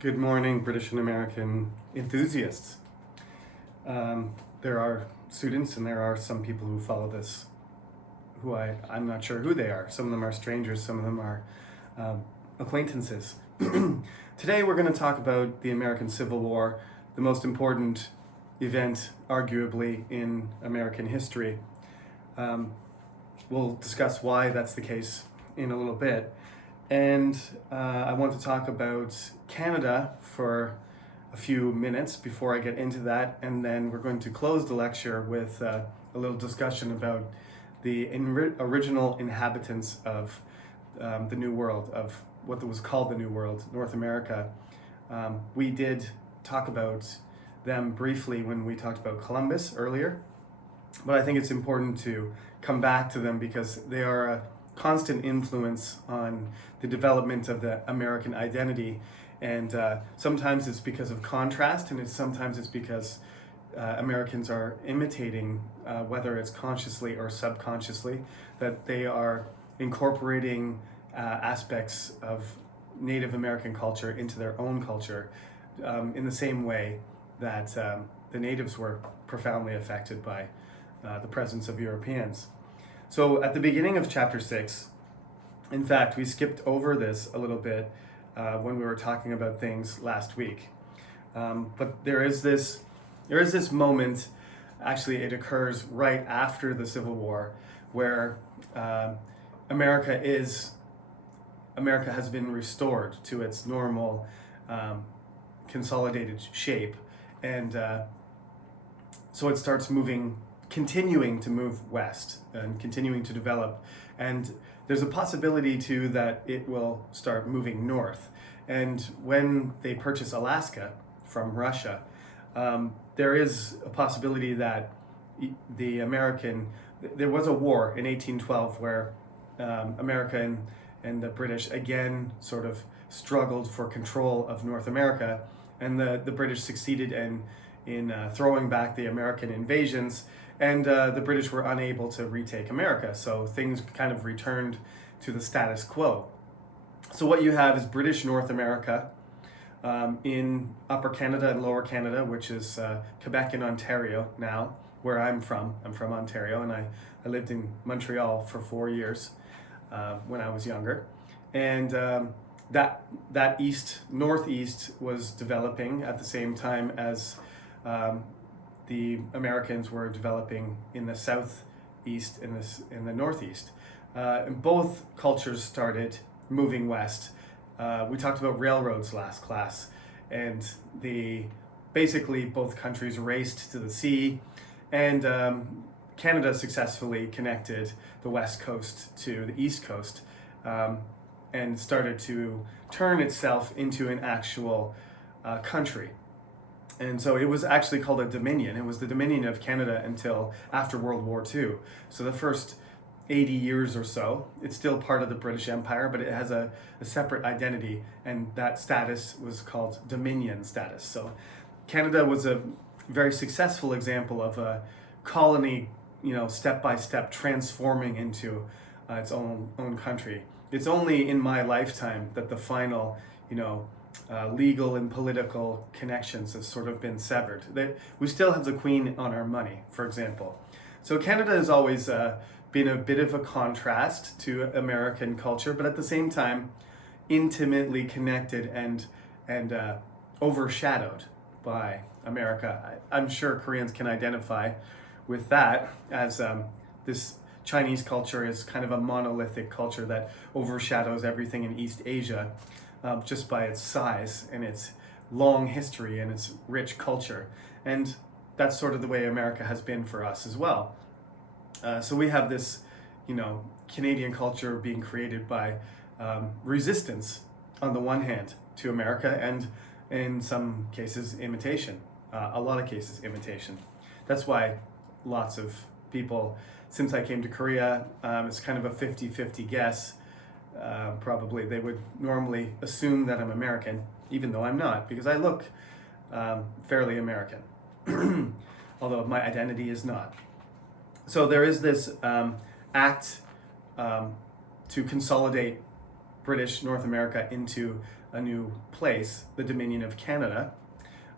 Good morning, British and American enthusiasts. There are students and there are some people who follow this who I'm not sure who they are. Some of them are strangers, some of them are acquaintances. Today we're going to talk about the American Civil War, the most important event, arguably, in American history. We'll discuss why that's the case in a little bit. And I want to talk about Canada for a few minutes before I get into that, and then we're going to close the lecture with a little discussion about the original inhabitants of the New World, of what was called the New World, North America. We did talk about them briefly when we talked about Columbus earlier, but I think it's important to come back to them because they are a constant influence on the development of the American identity, and sometimes it's because of contrast, and sometimes it's because Americans are imitating, whether it's consciously or subconsciously, that they are incorporating aspects of Native American culture into their own culture in the same way that the natives were profoundly affected by the presence of Europeans. So at the beginning of chapter 6, in fact, we skipped over this a little bit when we were talking about things last week. But there is this moment, actually it occurs right after the Civil War, where America has been restored to its normal consolidated shape. And so it starts continuing to move west and continuing to develop. And there's a possibility too that it will start moving north. And when they purchase Alaska from Russia, there is a possibility that there was a war in 1812 where America and the British again sort of struggled for control of North America, and the British succeeded in throwing back the American invasions, and the British were unable to retake America, so things kind of returned to the status quo. So what you have is British North America in Upper Canada and Lower Canada, which is Quebec and Ontario now, where I'm from. I'm from Ontario, and I lived in Montreal for 4 years when I was younger. And that northeast was developing at the same time as the Americans were developing in the southeast and in the northeast. And both cultures started moving west. We talked about railroads last class, and basically both countries raced to the sea, and Canada successfully connected the west coast to the east coast, and started to turn itself into an actual country. And so it was actually called a dominion. It was the Dominion of Canada until after World War II. So the first 80 years or so, it's still part of the British Empire, but it has a separate identity, and that status was called Dominion status. So Canada was a very successful example of a colony, step by step transforming into its own country. It's only in my lifetime that the final, legal and political connections have sort of been severed. We still have the Queen on our money, for example. So Canada has always been a bit of a contrast to American culture, but at the same time, intimately connected and overshadowed by America. I'm sure Koreans can identify with that, as this Chinese culture is kind of a monolithic culture that overshadows everything in East Asia, just by its size and its long history and its rich culture. And that's sort of the way America has been for us as well. So we have this, Canadian culture being created by resistance on the one hand to America, and in some cases imitation, a lot of cases imitation. That's why lots of people, since I came to Korea, it's kind of a 50-50 guess. Probably they would normally assume that I'm American, even though I'm not, because I look fairly American, although my identity is not. So there is this act to consolidate British North America into a new place, the Dominion of Canada.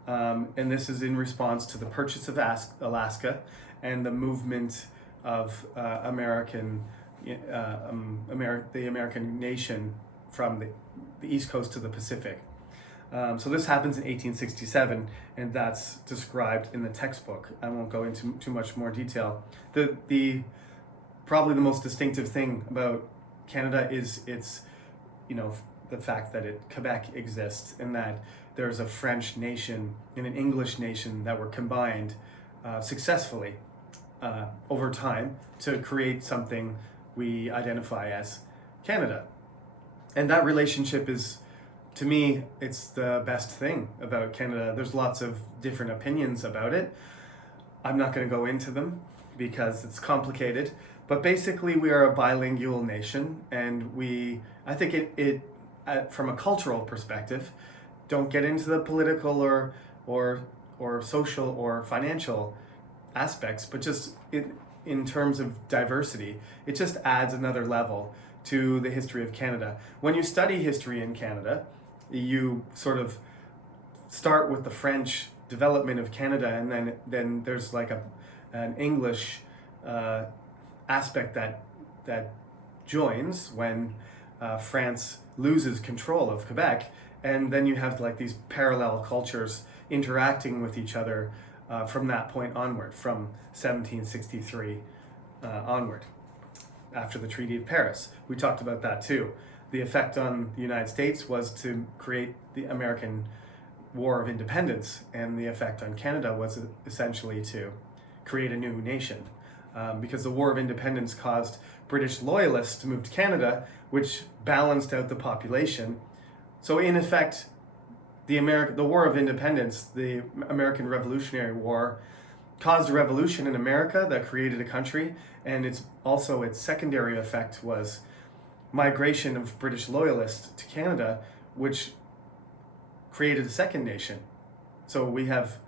And this is in response to the purchase of Alaska and the movement of the American nation from the East Coast to the Pacific. So this happens in 1867, and that's described in the textbook. I won't go into too much more detail. The probably the most distinctive thing about Canada is its, the fact that Quebec exists, and that there's a French nation and an English nation that were combined successfully over time to create something we identify as Canada. And that relationship is, to me, it's the best thing about Canada. There's lots of different opinions about it. I'm not going to go into them because it's complicated. But basically, we are a bilingual nation, and I think it from a cultural perspective, don't get into the political or social or financial aspects, but just in terms of diversity, it just adds another level to the history of Canada. When you study history in Canada, you sort of start with the French development of Canada, and then there's like an English aspect that joins when France loses control of Quebec, and then you have like these parallel cultures interacting with each other from that point onward, from 1763 onward, after the Treaty of Paris. We talked about that too. The effect on the United States was to create the American War of Independence, and the effect on Canada was essentially to create a new nation. Because the War of Independence caused British loyalists to move to Canada, which balanced out the population. So in effect, the War of Independence, the American Revolutionary War, caused a revolution in America that created a country, and its secondary effect was migration of British loyalists to Canada, which created a second nation. So we have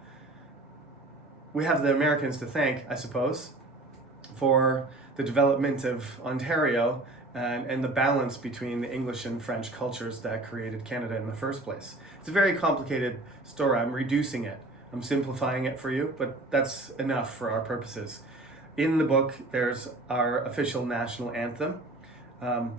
the Americans to thank, I suppose, for the development of Ontario and the balance between the English and French cultures that created Canada in the first place. It's a very complicated story. I'm reducing it. I'm simplifying it for you, but that's enough for our purposes. In the book, there's our official national anthem,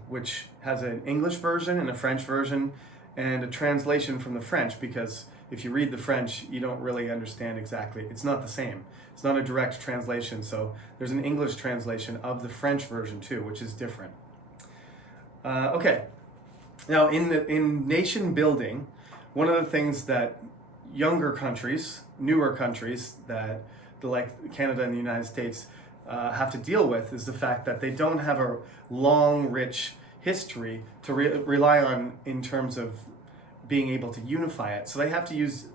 which has an English version and a French version and a translation from the French, because if you read the French, you don't really understand exactly. It's not the same. It's not a direct translation. So there's an English translation of the French version too, which is different. Okay. Now, in nation building, one of the things that younger countries, newer countries that like Canada and the United States have to deal with is the fact that they don't have a long, rich history to rely on in terms of being able to unify it. So they have to use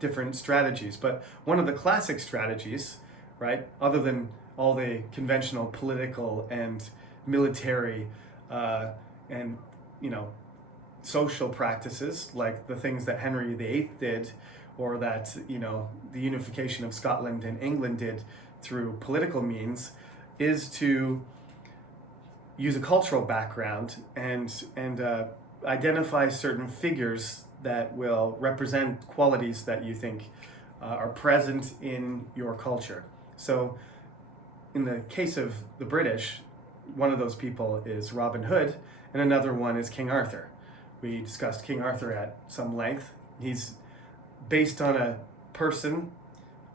different strategies. But one of the classic strategies, right, other than all the conventional political and military and social practices, like the things that Henry VIII did, or that the unification of Scotland and England did through political means, is to use a cultural background and identify certain figures that will represent qualities that you think are present in your culture. So in the case of the British, one of those people is Robin Hood, and another one is King Arthur. We discussed King Arthur at some length. He's based on a person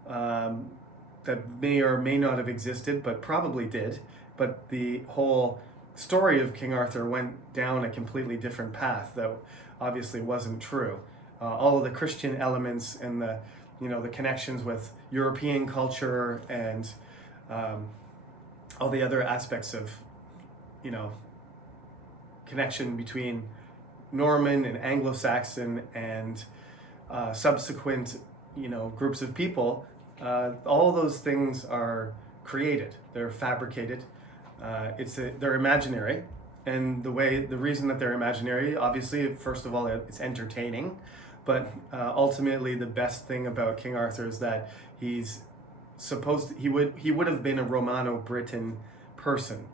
that may or may not have existed, but probably did. But the whole story of King Arthur went down a completely different path that obviously wasn't true. All of the Christian elements and the connections with European culture and all the other aspects of connection between Norman and Anglo-Saxon and subsequent groups of people, all those things are created. They're fabricated. They're imaginary, and the reason that they're imaginary, obviously, first of all, it's entertaining, but ultimately the best thing about King Arthur is that he would have been a Romano-Briton person,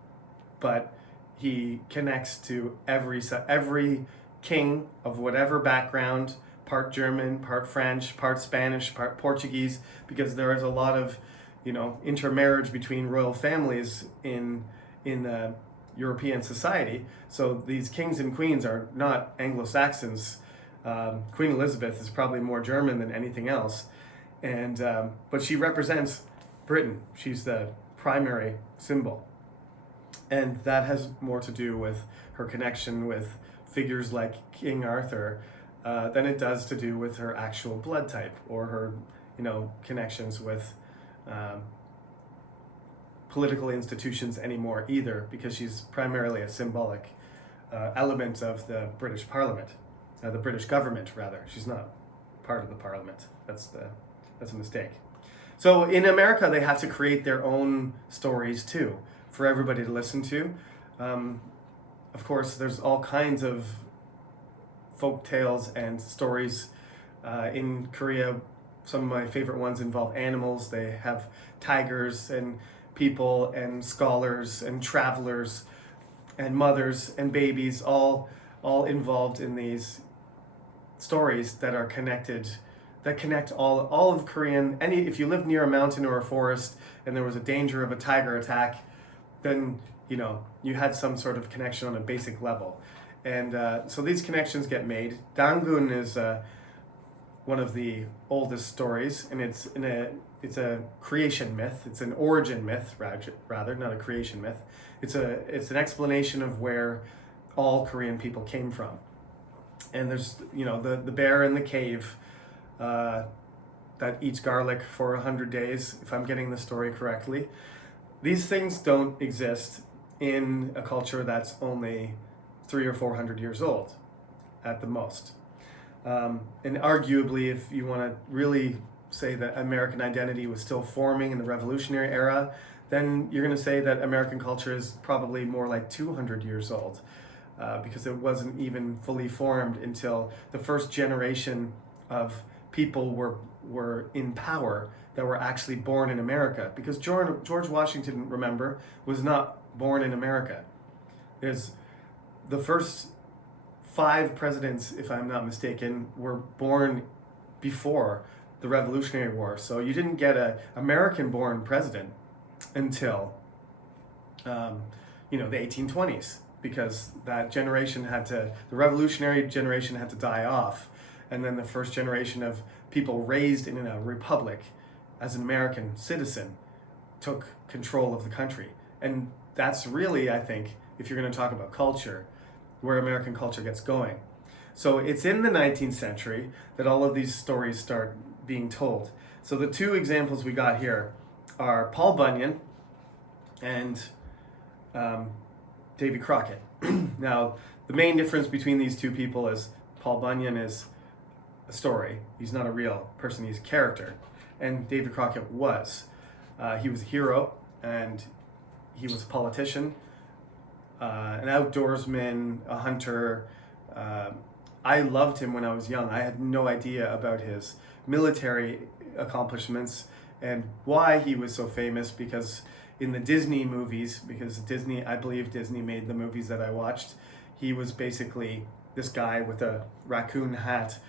but he connects to every king of whatever background, part German, part French, part Spanish, part Portuguese, because there is a lot of, intermarriage between royal families in European society. So these kings and queens are not Anglo-Saxons. Queen Elizabeth is probably more German than anything else, and but she represents Britain. She's the primary symbol, and that has more to do with her connection with figures like King Arthur than it does to do with her actual blood type or her, connections with political institutions anymore either, because she's primarily a symbolic element of the British Parliament, the British government rather. She's not part of the Parliament. That's a mistake. So in America, they have to create their own stories too for everybody to listen to. Of course, there's all kinds of folk tales and stories in Korea. Some of my favorite ones involve animals. They have tigers and people and scholars and travelers and mothers and babies all involved in these stories that are connected, that connect all of Korean. If you lived near a mountain or a forest and there was a danger of a tiger attack, then you had some sort of connection on a basic level. And so these connections get made. Dangun is one of the oldest stories, and it's a creation myth. It's an origin myth, rather, not a creation myth. It's an explanation of where all Korean people came from. And there's the bear in the cave that eats garlic for 100 days, if I'm getting the story correctly. These things don't exist in a culture that's only 300 or 400 years old, at the most. And arguably, if you want to really say that American identity was still forming in the Revolutionary era, then you're going to say that American culture is probably more like 200 years old, because it wasn't even fully formed until the first generation of people were in power that were actually born in America. Because George Washington, remember, was not born in America. There's the first 5 presidents, if I'm not mistaken, were born before the Revolutionary War. So you didn't get an American-born president until the 1820s, because that generation the Revolutionary generation had to die off, and then the first generation of people raised in a republic as an American citizen took control of the country. And that's really, I think, if you're going to talk about culture, where American culture gets going. So it's in the 19th century that all of these stories start being told. So the 2 examples we got here are Paul Bunyan and Davy Crockett. Now, the main difference between these 2 people is Paul Bunyan is a story. He's not a real person, he's a character. And Davy Crockett was. He was a hero, and he was a politician, an outdoorsman, a hunter. I loved him when I was young. I had no idea about his military accomplishments and why he was so famous, because in the Disney movies, I believe Disney made the movies that I watched, he was basically this guy with a raccoon hat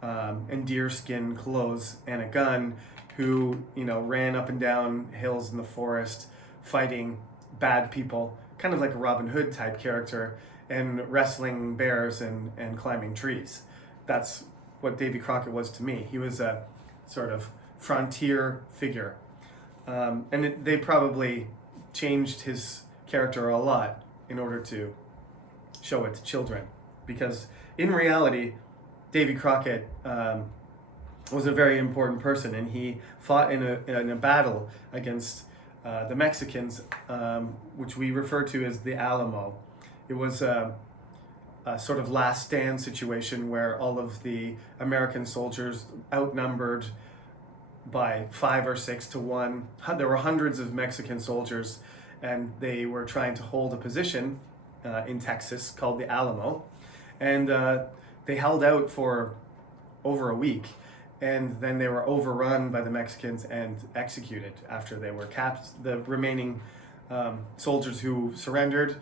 and deerskin clothes and a gun who, ran up and down hills in the forest fighting bad people, kind of like a Robin Hood type character, and wrestling bears and climbing trees. That's what Davy Crockett was to me. He was a sort of frontier figure. They probably changed his character a lot in order to show it to children, because in reality, Davy Crockett was a very important person, and he fought in a battle against the Mexicans, which we refer to as the Alamo. It was a sort of last stand situation where all of the American soldiers outnumbered by 5 or 6 to 1. There were hundreds of Mexican soldiers, and they were trying to hold a position in Texas called the Alamo. And they held out for over a week, and then they were overrun by the Mexicans and executed after they were capped. The remaining soldiers who surrendered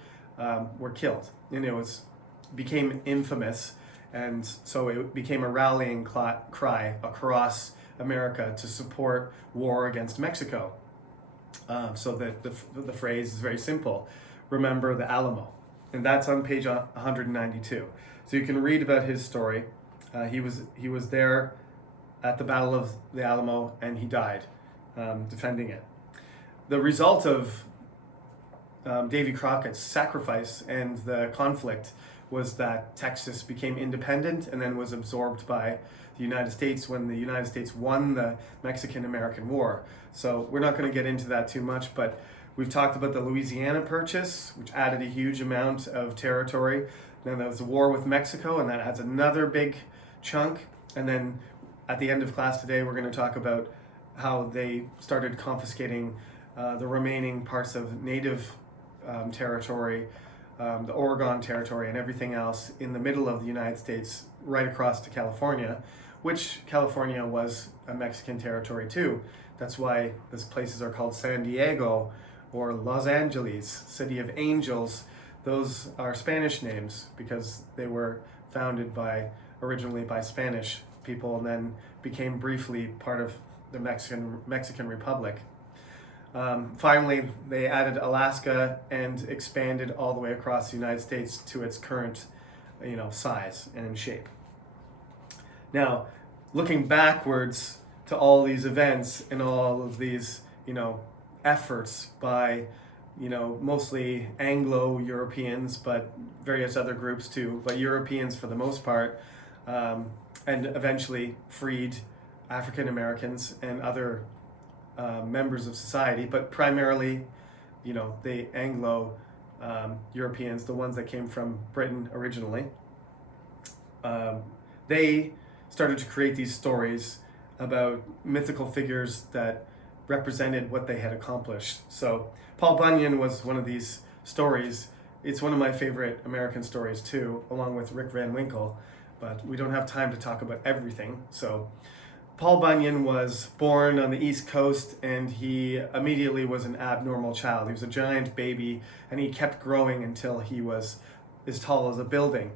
were killed. And it was became infamous, and so it became a rallying cry across America to support war against Mexico. So the phrase is very simple: remember the Alamo. And that's on page 192. So you can read about his story. He was there at the Battle of the Alamo, and he died defending it. The result of Davy Crockett's sacrifice and the conflict was that Texas became independent and then was absorbed by the United States when the United States won the Mexican-American War. So we're not going to get into that too much, but we've talked about the Louisiana Purchase, which added a huge amount of territory. Then there was the war with Mexico, and that adds another big chunk. And then at the end of class today, we're going to talk about how they started confiscating the remaining parts of native territory, the Oregon Territory, and everything else in the middle of the United States, right across to California, which California was a Mexican territory too. That's why these places are called San Diego or Los Angeles, City of Angels. Those are Spanish names because they were founded originally by Spanish people and then became briefly part of the Mexican Republic. Finally, they added Alaska and expanded all the way across the United States to its current, size and shape. Now, looking backwards to all these events and all of these, efforts by, mostly Anglo-Europeans, but various other groups too, but Europeans for the most part, and eventually freed African Americans and other members of society, but primarily, the Anglo Europeans, the ones that came from Britain originally. They started to create these stories about mythical figures that represented what they had accomplished. So Paul Bunyan was one of these stories. It's one of my favorite American stories too, along with Rip Van Winkle, but we don't have time to talk about everything. So Paul Bunyan was born on the East Coast, and he immediately was an abnormal child. He was a giant baby, and he kept growing until he was as tall as a building.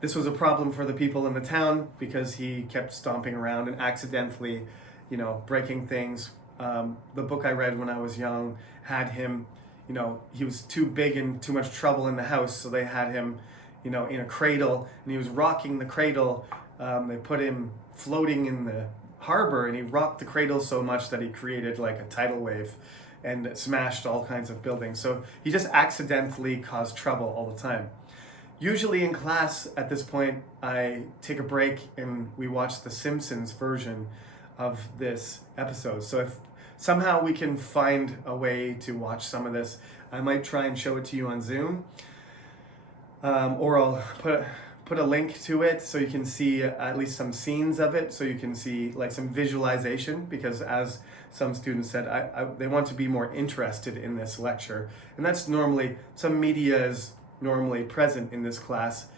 This was a problem for the people in the town because he kept stomping around and accidentally, breaking things. The book I read when I was young had him, he was too big and too much trouble in the house, so they had him, in a cradle, and he was rocking the cradle. They put him floating in the harbor, and he rocked the cradle so much that he created like a tidal wave and smashed all kinds of buildings. So he just accidentally caused trouble all the time. Usually in class at this point, I take a break and we watch the Simpsons version of this episode. So if somehow we can find a way to watch some of this, I might try and show it to you on Zoom, or I'll put a link to it so you can see at least some scenes of it, so you can see like some visualization, because as some students said, they want to be more interested in this lecture, and that's normally, some media is normally present in this class,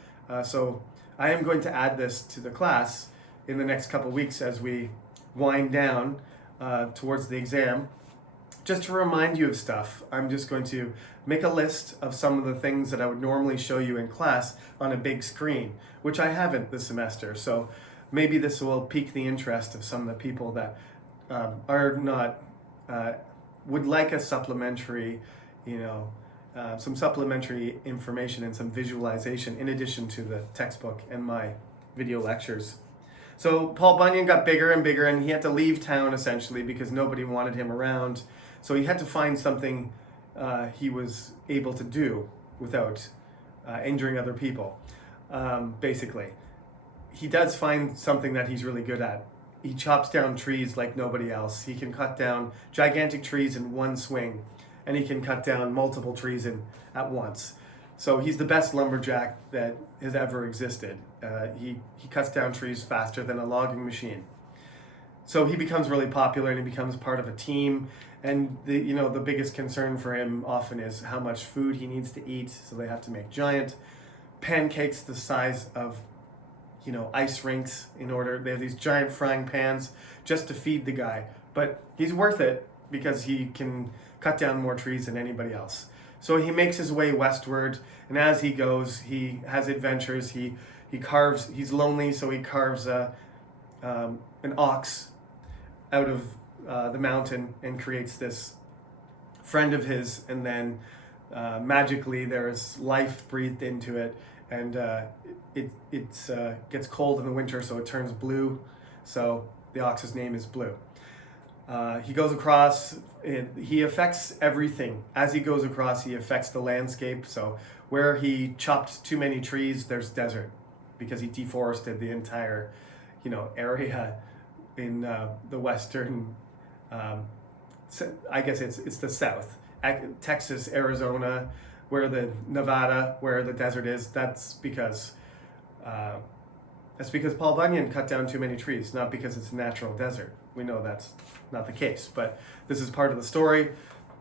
so I am going to add this to the class in the next couple weeks as we wind down towards the exam. Just to remind you of stuff, I'm just going to make a list of some of the things that I would normally show you in class on a big screen, which I haven't this semester. So maybe this will pique the interest of some of the people that are not, would like a supplementary, some supplementary information and some visualization in addition to the textbook and my video lectures. So Paul Bunyan got bigger and bigger, and he had to leave town essentially because nobody wanted him around. So he had to find something he was able to do without injuring other people, basically. He does find something that he's really good at. He chops down trees like nobody else. He can cut down gigantic trees in one swing, and he can cut down multiple trees at once. So he's the best lumberjack that has ever existed. He cuts down trees faster than a logging machine. So he becomes really popular, and he becomes part of a team. And the biggest concern for him often is how much food he needs to eat. So they have to make giant pancakes the size of ice rinks they have these giant frying pans just to feed the guy. But he's worth it because he can cut down more trees than anybody else. So he makes his way westward, and as he goes, he has adventures. He carves. He's lonely, so he carves an ox out of the mountain and creates this friend of his, and then magically there is life breathed into it, and it gets cold in the winter, so it turns blue. So the ox's name is Blue. He goes across, he affects everything. As he goes across, he affects the landscape. So where he chopped too many trees, there's desert, because he deforested the entire, area in the western, I guess it's the south, Texas, Arizona, Nevada, where the desert is. That's because Paul Bunyan cut down too many trees, not because it's a natural desert. We know that's not the case, but this is part of the story.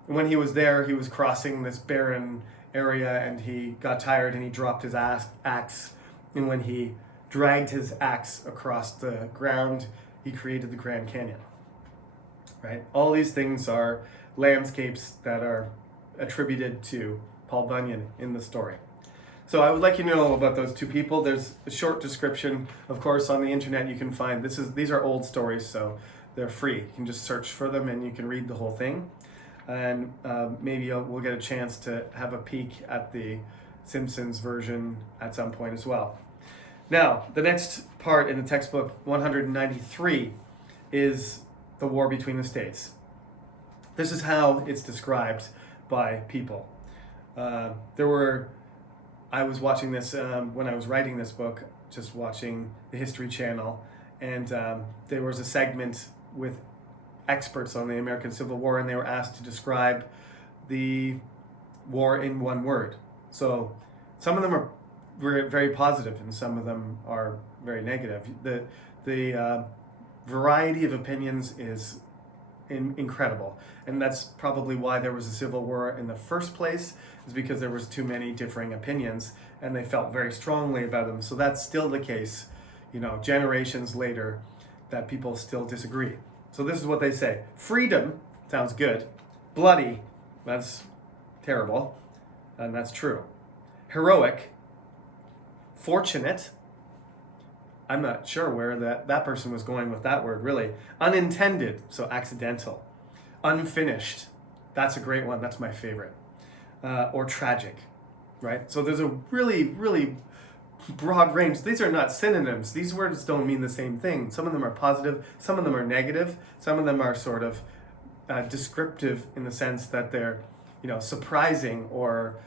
When he was there, he was crossing this barren area, and he got tired and he dropped his axe. And when he dragged his axe across the ground, he created the Grand Canyon. Right? All these things are landscapes that are attributed to Paul Bunyan in the story. So I would like you to know about those two people. There's a short description, of course, on the internet you can find. These are old stories, so they're free. You can just search for them and you can read the whole thing. And maybe we'll get a chance to have a peek at the Simpsons version at some point as well. Now, the next part in the textbook 193 is the war between the states. This is how it's described by people. I was watching this when I was writing this book, just watching the History Channel, and there was a segment with experts on the American Civil War, and they were asked to describe the war in one word. So some of them are very positive, and some of them are very negative. The variety of opinions is incredible, and that's probably why there was a civil war in the first place, is because there was too many differing opinions and they felt very strongly about them. So that's still the case, generations later, that people still disagree. So this is what they say: freedom sounds good, bloody, that's terrible, and that's true. Heroic, fortunate, I'm not sure where that person was going with that word, really. Unintended, so accidental. Unfinished, that's a great one, that's my favorite. Or tragic, right? So there's a really, really broad range. These are not synonyms. These words don't mean the same thing. Some of them are positive, some of them are negative, some of them are sort of descriptive in the sense that they're, surprising or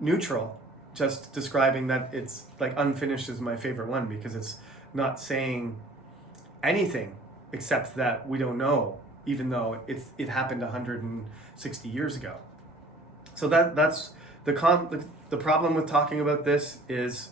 neutral. Just describing that it's like unfinished is my favorite one, because it's not saying anything except that we don't know, even though it happened 160 years ago. So that's the problem with talking about this is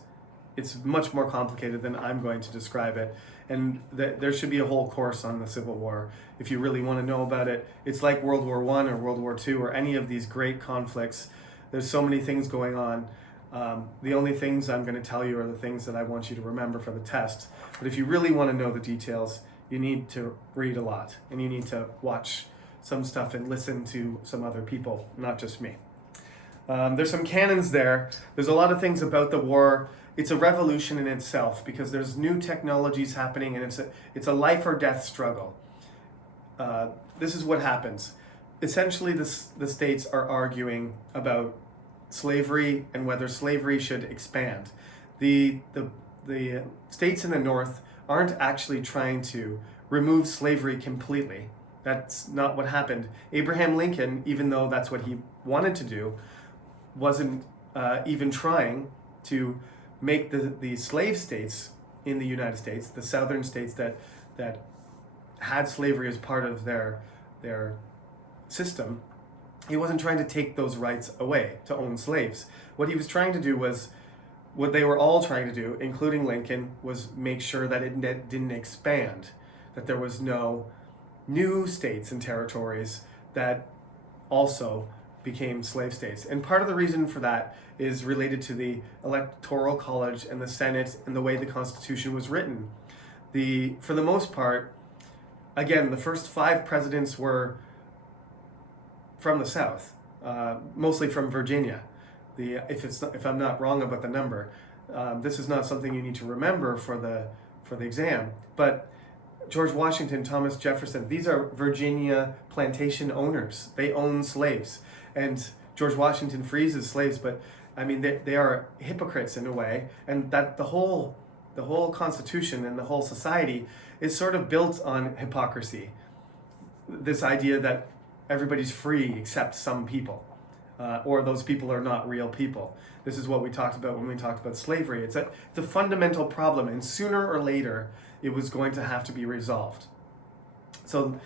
it's much more complicated than I'm going to describe it. And there should be a whole course on the Civil War if you really want to know about it. It's like World War I or World War II or any of these great conflicts. There's so many things going on. The only things I'm going to tell you are the things that I want you to remember for the test. But if you really want to know the details, you need to read a lot, and you need to watch some stuff and listen to some other people, not just me. There's some canons there. There's a lot of things about the war. It's a revolution in itself, because there's new technologies happening, and it's a life or death struggle. This is what happens. Essentially, the states are arguing about slavery and whether slavery should expand. The states in the North aren't actually trying to remove slavery completely. That's not what happened. Abraham Lincoln, even though that's what he wanted to do, wasn't even trying to make the slave states in the United States, the southern states that had slavery as part of their system, he wasn't trying to take those rights away to own slaves. What he was trying to do was, what they were all trying to do, including Lincoln, was make sure that it didn't expand, that there was no new states and territories that also became slave states. And part of the reason for that is related to the Electoral College and the Senate and the way the Constitution was written. For the most part, again, the first 5 presidents were from the South. mostly from Virginia. If I'm not wrong about the number, this is not something you need to remember for the exam. But George Washington, Thomas Jefferson, these are Virginia plantation owners. They own slaves, and George Washington frees his slaves. But I mean, they are hypocrites in a way, and that the whole Constitution and the whole society is sort of built on hypocrisy. This idea that everybody's free except some people, or those people are not real people. This is what we talked about when we talked about slavery. It's a fundamental problem, and sooner or later it was going to have to be resolved. So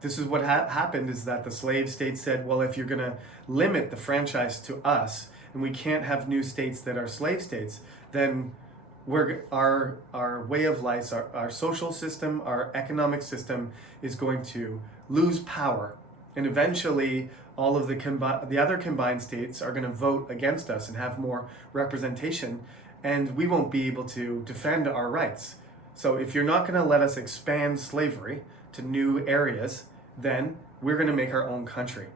this is what happened, is that the slave states said, well, if you're going to limit the franchise to us, and we can't have new states that are slave states, then our way of life, our social system, our economic system is going to lose power. And eventually all of the other combined states are going to vote against us and have more representation, and we won't be able to defend our rights. So if you're not going to let us expand slavery to new areas, then we're going to make our own country.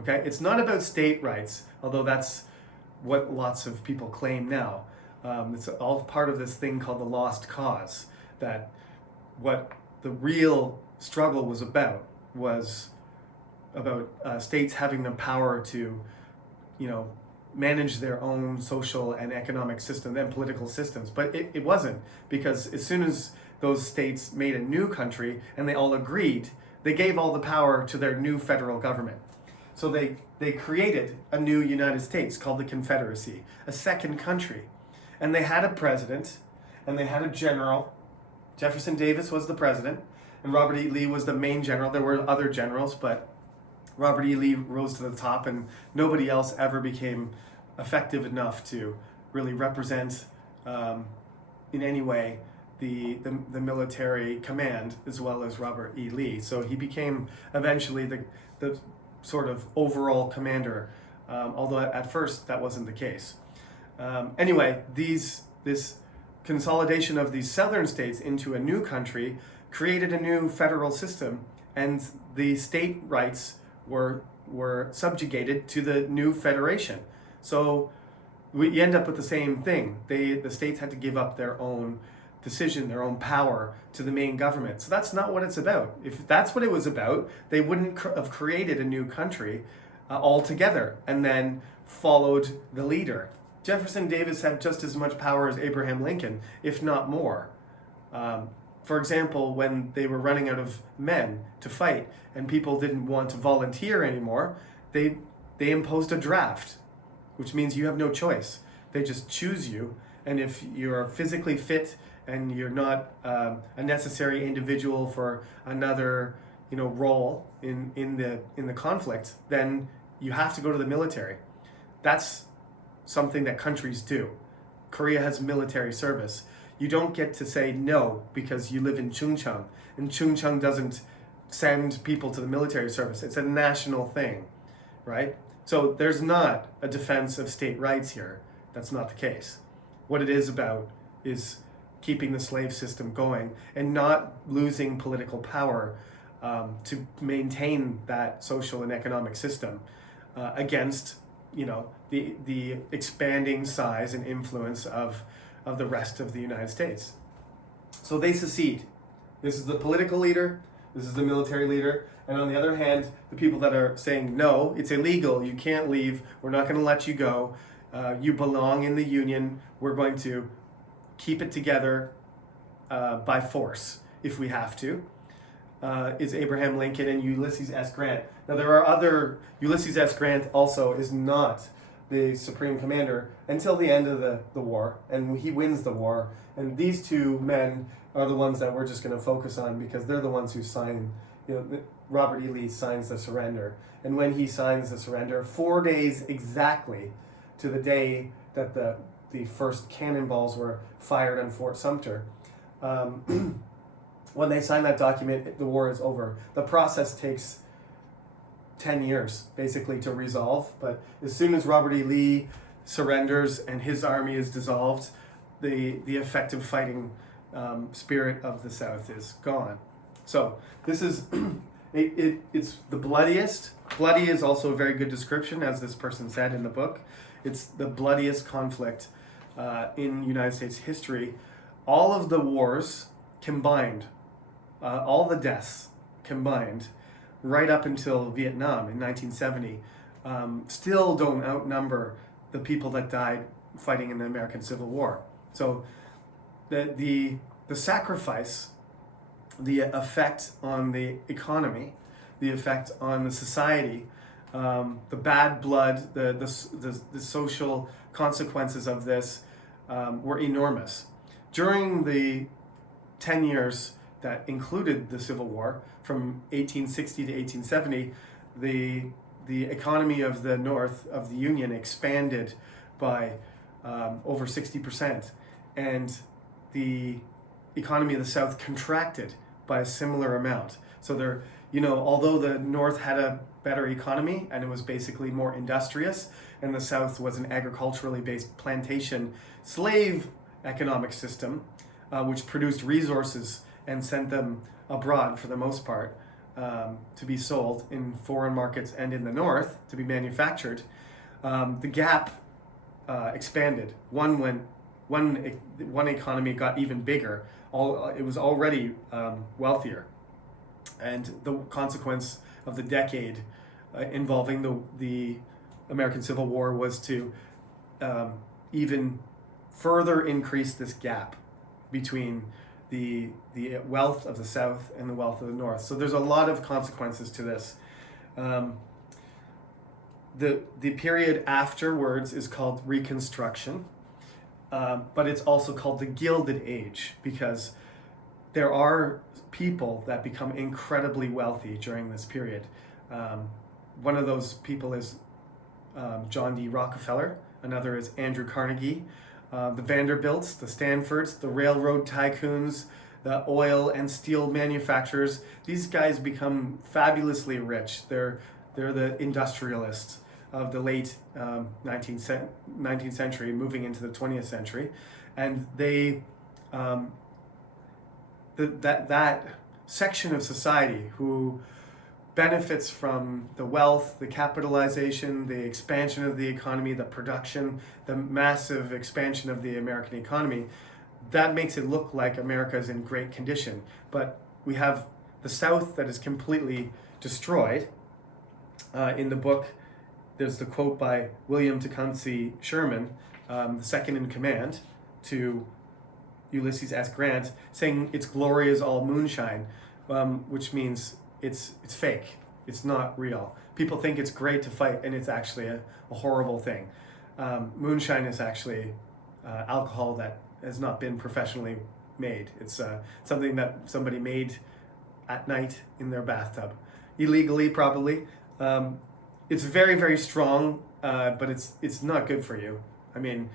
Okay? It's not about state rights, although that's what lots of people claim now. It's all part of this thing called the lost cause, that what the real struggle was about states having the power to, manage their own social and economic system and political systems. But it wasn't, because as soon as those states made a new country and they all agreed, they gave all the power to their new federal government. So they created a new United States called the Confederacy, a second country. And they had a president, and they had a general. Jefferson Davis was the president, and Robert E. Lee was the main general. There were other generals, but Robert E. Lee rose to the top, and nobody else ever became effective enough to really represent in any way the military command as well as Robert E. Lee. So he became eventually the sort of overall commander, although at first that wasn't the case. Anyway, this consolidation of these southern states into a new country created a new federal system, and the state rights were subjugated to the new federation. So we end up with the same thing. The states had to give up their own decision, their own power to the main government. So that's not what it's about. If that's what it was about, they wouldn't have created a new country altogether and then followed the leader. Jefferson Davis had just as much power as Abraham Lincoln, if not more. For example, when they were running out of men to fight and people didn't want to volunteer anymore, they imposed a draft, which means you have no choice. They just choose you, and if you're physically fit and you're not a necessary individual for another role in the conflict, then you have to go to the military. That's something that countries do. Korea has military service. You don't get to say no because you live in Chungcheong, and Chungcheong doesn't send people to the military service. It's a national thing, right? So there's not a defense of state rights here. That's not the case. What it is about is keeping the slave system going and not losing political power to maintain that social and economic system against the expanding size and influence of the rest of the United States. So they secede. This is the political leader, this is the military leader, and on the other hand, the people that are saying, no, it's illegal, you can't leave, we're not going to let you go, you belong in the Union, we're going to keep it together by force if we have to, is Abraham Lincoln and Ulysses S. Grant. Now there are other, Ulysses S. Grant also is not the supreme commander until the end of the war, and he wins the war. And these two men are the ones that we're just going to focus on because they're the ones who sign, Robert E. Lee signs the surrender. And when he signs the surrender, 4 days exactly to the day that the first cannonballs were fired on Fort Sumter, when they sign that document, the war is over. The process takes 10 years basically to resolve, but as soon as Robert E. Lee surrenders and his army is dissolved, the effective fighting spirit of the South is gone. So this is It's the bloodiest. Bloody is also a very good description, as this person said in the book. It's the bloodiest conflict in United States history. All of the wars combined, all the deaths combined, right up until Vietnam in 1970, still don't outnumber the people that died fighting in the American Civil War. So the sacrifice, the effect on the economy, the effect on the society, the bad blood, the social consequences of this were enormous. During the 10 years that included the Civil War, from 1860 to 1870, the economy of the North of the Union expanded by over 60%, and the economy of the South contracted by a similar amount. So there, although the North had a better economy and it was basically more industrious, and the South was an agriculturally based plantation slave economic system, which produced resources and sent them abroad for the most part to be sold in foreign markets and in the North to be manufactured, the gap expanded. One economy got even bigger. It was already wealthier, and the consequence of the decade involving the American Civil War was to even further increase this gap between the wealth of the South and the wealth of the North. So there's a lot of consequences to this. The period afterwards is called Reconstruction, but it's also called the Gilded Age because there are people that become incredibly wealthy during this period. One of those people is John D. Rockefeller. Another is Andrew Carnegie. The Vanderbilts, the Stanfords, the railroad tycoons, the oil and steel manufacturers. These guys become fabulously rich. They're the industrialists of the late 19th century, moving into the 20th century, and they that section of society who benefits from the wealth, the capitalization, the expansion of the economy, the production, the massive expansion of the American economy, that makes it look like America is in great condition. But we have the South that is completely destroyed. In the book, there's the quote by William Tecumseh Sherman, the second in command to Ulysses S. Grant, saying its glory is all moonshine, which means it's fake. It's not real. People think it's great to fight, and it's actually a horrible thing. Moonshine is actually alcohol that has not been professionally made. It's something that somebody made at night in their bathtub, illegally probably. It's very, very strong, but it's not good for you. I mean,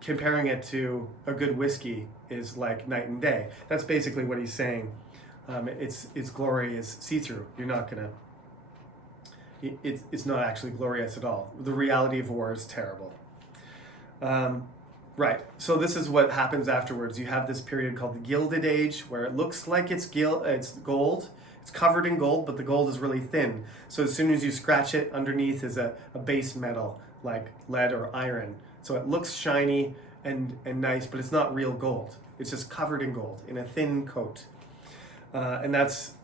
comparing it to a good whiskey is like night and day. That's basically what he's saying. Its glory is see-through. You're not gonna. It's not actually glorious at all. The reality of war is terrible. Right. So this is what happens afterwards. You have this period called the Gilded Age, where it looks like it's gold. It's covered in gold, but the gold is really thin. So as soon as you scratch it, underneath is a base metal like lead or iron. So it looks shiny and nice, but it's not real gold. It's just covered in gold in a thin coat. And that's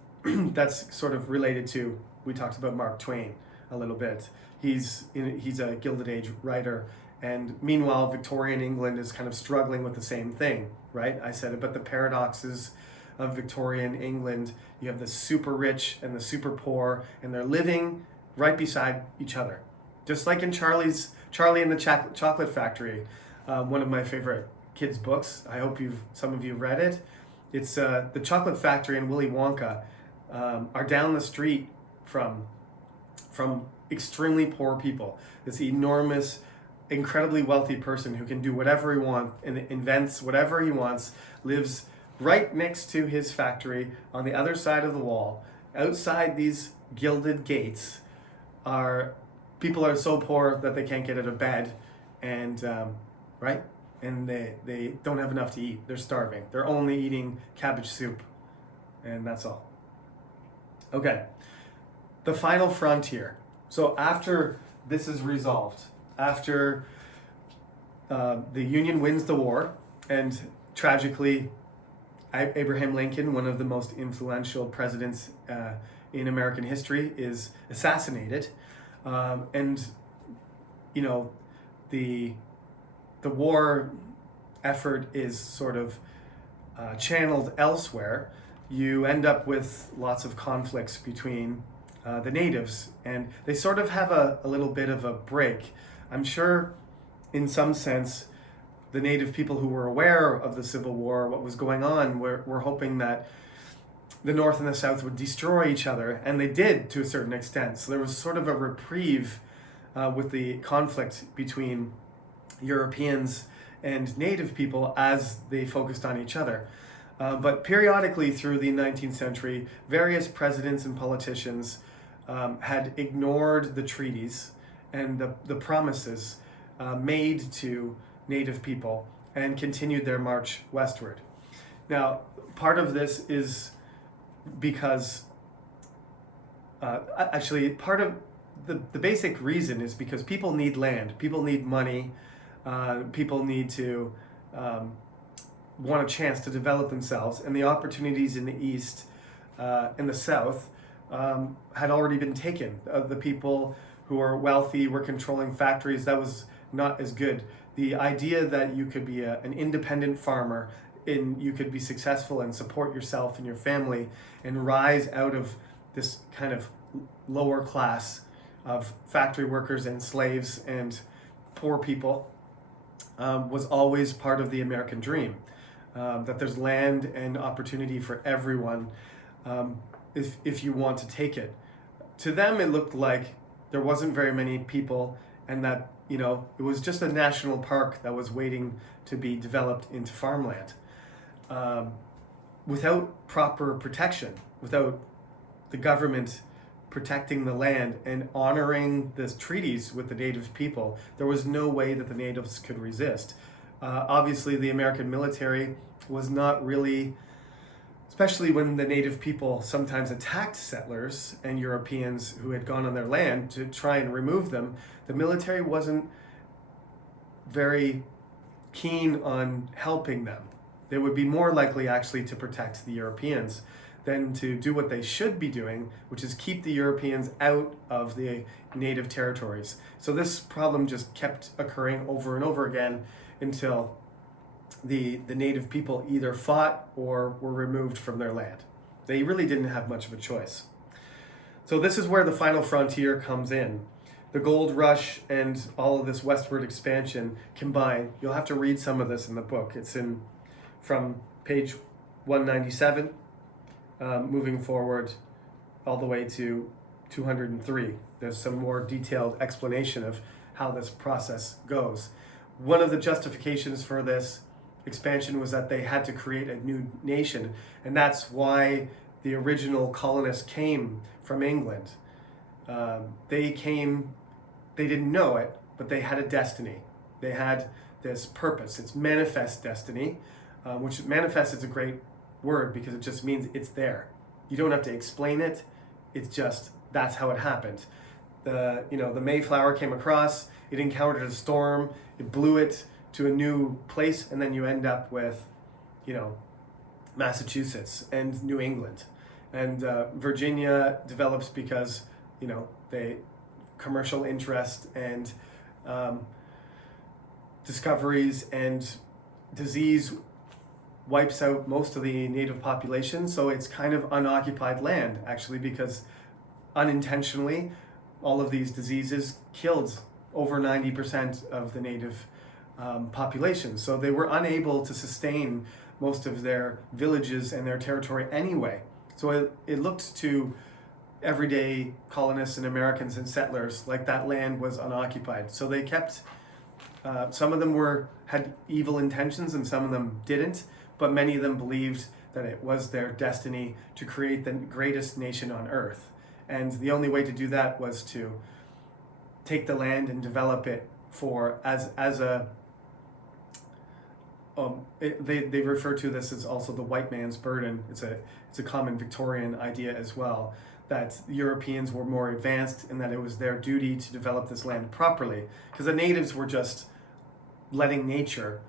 sort of related to, we talked about Mark Twain a little bit. He's a Gilded Age writer, and meanwhile Victorian England is kind of struggling with the same thing, right? I said about the paradoxes of Victorian England. You have the super rich and the super poor, and they're living right beside each other, just like in Charlie and the Chocolate Factory, one of my favorite kids' books. I hope some of you read it. It's the Chocolate Factory and Willy Wonka are down the street from extremely poor people. This enormous, incredibly wealthy person who can do whatever he wants and invents whatever he wants, lives right next to his factory on the other side of the wall. Outside these gilded gates people are so poor that they can't get out of bed, and right? And they don't have enough to eat. They're starving. They're only eating cabbage soup, and that's all. Okay, the final frontier. So after this is resolved, after the Union wins the war, and tragically, Abraham Lincoln, one of the most influential presidents in American history, is assassinated, and you know, the war effort is sort of channeled elsewhere. You end up with lots of conflicts between the natives, and they sort of have a little bit of a break. I'm sure, in some sense, the native people who were aware of the Civil War, what was going on, were hoping that the North and the South would destroy each other, and they did to a certain extent. So there was sort of a reprieve with the conflict between Europeans and native people as they focused on each other. But periodically through the 19th century, various presidents and politicians had ignored the treaties and the promises made to native people and continued their march westward. Now, part of this is because, actually, part of the basic reason is because people need land, people need money, people need to want a chance to develop themselves, and the opportunities in the East and the South had already been taken. The people who were wealthy were controlling factories. That was not as good. The idea that you could be an independent farmer, and you could be successful and support yourself and your family and rise out of this kind of lower class of factory workers and slaves and poor people was always part of the American dream. That there's land and opportunity for everyone if you want to take it. To them, it looked like there wasn't very many people, and that it was just a national park that was waiting to be developed into farmland. Without proper protection, without the government protecting the land and honoring the treaties with the native people, there was no way that the natives could resist. Obviously, the American military was not really, especially when the native people sometimes attacked settlers and Europeans who had gone on their land to try and remove them, the military wasn't very keen on helping them. They would be more likely actually to protect the Europeans than to do what they should be doing, which is keep the Europeans out of the native territories. So this problem just kept occurring over and over again until the native people either fought or were removed from their land. They really didn't have much of a choice. So this is where the final frontier comes in. The gold rush and all of this westward expansion combine. You'll have to read some of this in the book. It's from page 197, moving forward all the way to 203. There's some more detailed explanation of how this process goes. One of the justifications for this expansion was that they had to create a new nation, and that's why the original colonists came from England. They didn't know it, but they had a destiny. They had this purpose. It's manifest destiny, which manifest is a great word because it just means it's there. You don't have to explain it. It's just, that's how it happened. The Mayflower came across, it encountered a storm, it blew it to a new place, and then you end up with, Massachusetts and New England. And Virginia develops because, they commercial interest and discoveries and disease wipes out most of the native population. So it's kind of unoccupied land, actually, because unintentionally, all of these diseases killed over 90% of the native population. So they were unable to sustain most of their villages and their territory anyway. So it looked to everyday colonists and Americans and settlers like that land was unoccupied. So they kept, some of them had evil intentions and some of them didn't, but many of them believed that it was their destiny to create the greatest nation on earth. And the only way to do that was to take the land and develop it they refer to this as also the white man's burden. It's a common Victorian idea as well, that Europeans were more advanced and that it was their duty to develop this land properly, because the natives were just letting nature,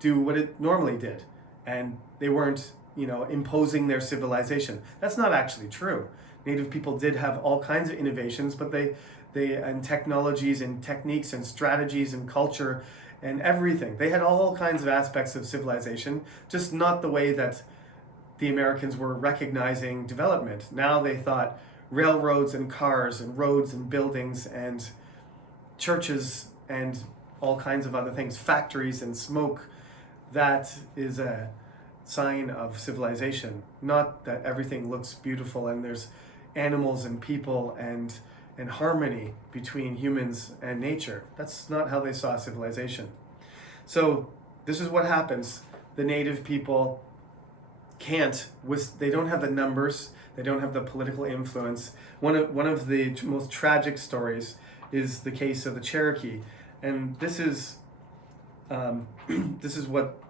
do what it normally did, and they weren't, imposing their civilization. That's not actually true. Native people did have all kinds of innovations, but they and technologies and techniques and strategies and culture and everything. They had all kinds of aspects of civilization, just not the way that the Americans were recognizing development. Now they thought railroads and cars and roads and buildings and churches and all kinds of other things, factories and smoke, that is a sign of civilization. Not that everything looks beautiful and there's animals and people and harmony between humans and nature. That's not how they saw civilization. So this is what happens. The native people they don't have the numbers, they don't have the political influence. One of the most tragic stories is the case of the Cherokee, and this is what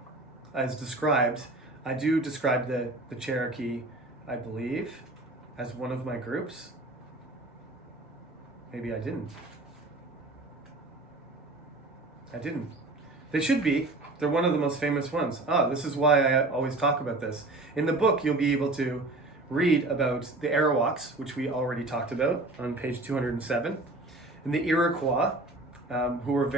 as described. I do describe the Cherokee, I believe, as one of my groups. Maybe I didn't. They should be. They're one of the most famous ones. This is why I always talk about this. In the book, you'll be able to read about the Arawaks, which we already talked about on page 207, and the Iroquois, who were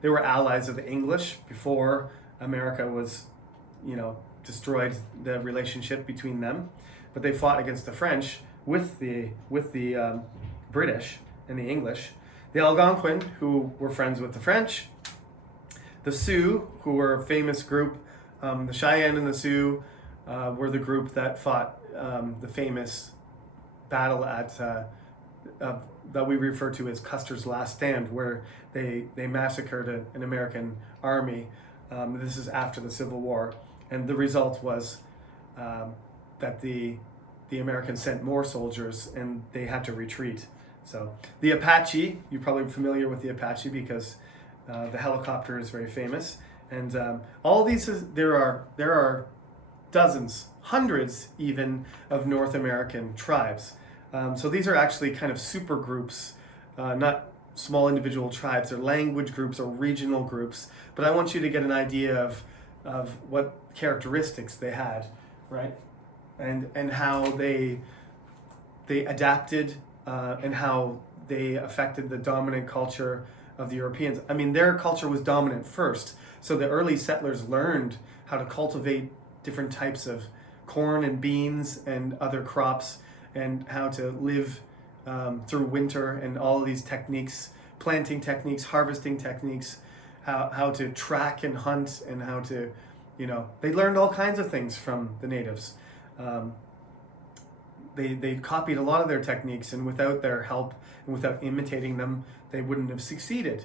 they were allies of the English before America was, destroyed the relationship between them. But they fought against the French with the British and the English. The Algonquin, who were friends with the French. The Sioux, who were a famous group. The Cheyenne and the Sioux were the group that fought the famous battle that we refer to as Custer's Last Stand, where they massacred an American army. This is after the Civil War, and the result was that the Americans sent more soldiers and they had to retreat. So the Apache, you're probably familiar with the Apache because the helicopter is very famous, and all these there are dozens, hundreds even of North American tribes. So these are actually kind of super groups, not small individual tribes. They're language groups or regional groups. But I want you to get an idea of what characteristics they had, right? And how they adapted and how they affected the dominant culture of the Europeans. I mean, their culture was dominant first. So the early settlers learned how to cultivate different types of corn and beans and other crops, and how to live through winter, and all of these techniques, planting techniques, harvesting techniques, how to track and hunt, and how to, they learned all kinds of things from the natives. They copied a lot of their techniques, and without their help and without imitating them, they wouldn't have succeeded.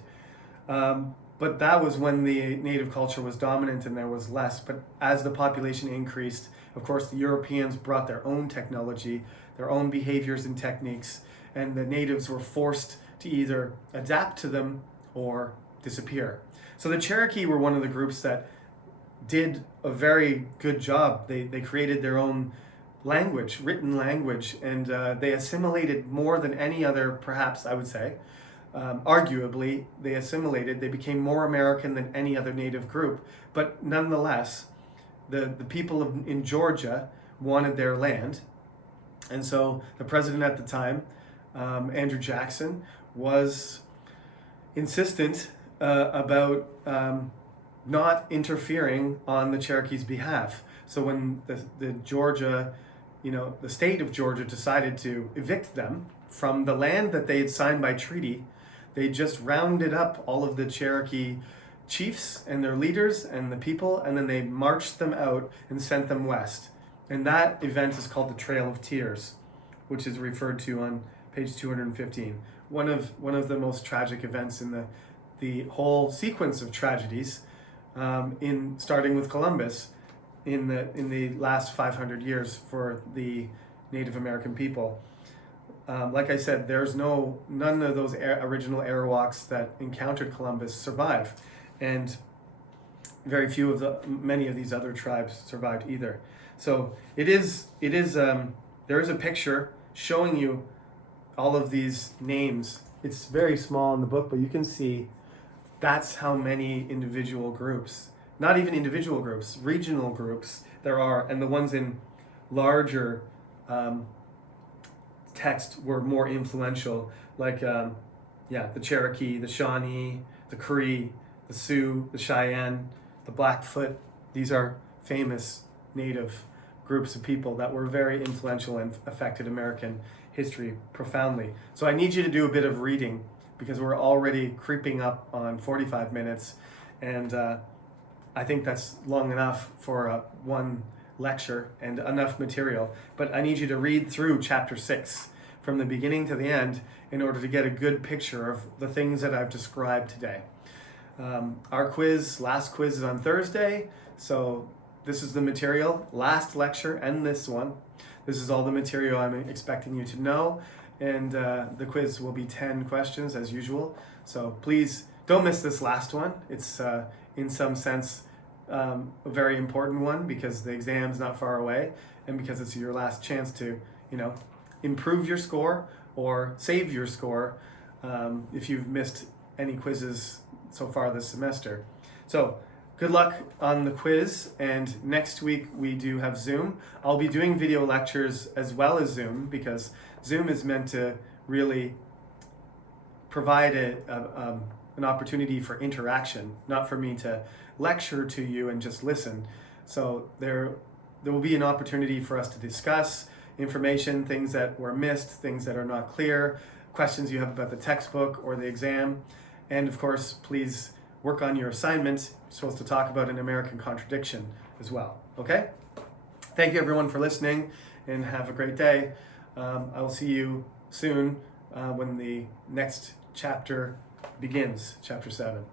But that was when the native culture was dominant and there was less. But as the population increased, of course, the Europeans brought their own technology, their own behaviors and techniques, and the natives were forced to either adapt to them or disappear. So the Cherokee were one of the groups that did a very good job. They created their own language, written language, and they assimilated more than any other, perhaps I would say. Arguably, they became more American than any other native group. But nonetheless, the people in Georgia wanted their land. And so the president at the time, Andrew Jackson, was insistent about not interfering on the Cherokees' behalf. So when the Georgia, the state of Georgia decided to evict them from the land that they had signed by treaty, they just rounded up all of the Cherokee chiefs and their leaders and the people, and then they marched them out and sent them west. And that event is called the Trail of Tears, which is referred to on page 215. One of the most tragic events in the whole sequence of tragedies, in starting with Columbus, in the last 500 years for the Native American people. Like I said, none of those original Arawaks that encountered Columbus survive, and very few many of these other tribes survived either. So it is there is a picture showing you all of these names. It's very small in the book, but you can see that's how many individual groups, not even individual groups, regional groups there are, and the ones in larger text were more influential, like the Cherokee, the Shawnee, the Cree, the Sioux, the Cheyenne, the Blackfoot. These are famous native groups of people that were very influential and affected American history profoundly. So I need you to do a bit of reading because we're already creeping up on 45 minutes, and I think that's long enough for one lecture and enough material. But I need you to read through chapter 6 from the beginning to the end in order to get a good picture of the things that I've described today. Our last quiz is on Thursday, so this is the material, last lecture and this one. This is all the material I'm expecting you to know, and the quiz will be 10 questions as usual. So please don't miss this last one. It's in some sense a very important one because the exam's not far away and because it's your last chance to, improve your score or save your score if you've missed any quizzes so far this semester. So good luck on the quiz, and next week we do have Zoom. I'll be doing video lectures as well as Zoom because Zoom is meant to really provide an opportunity for interaction, not for me to lecture to you and just listen. So there will be an opportunity for us to discuss information, things that were missed, things that are not clear, questions you have about the textbook or the exam. And of course, please work on your assignment. You're supposed to talk about an American contradiction as well. Okay? Thank you everyone for listening and have a great day. I will see you soon when the next chapter begins, chapter 7.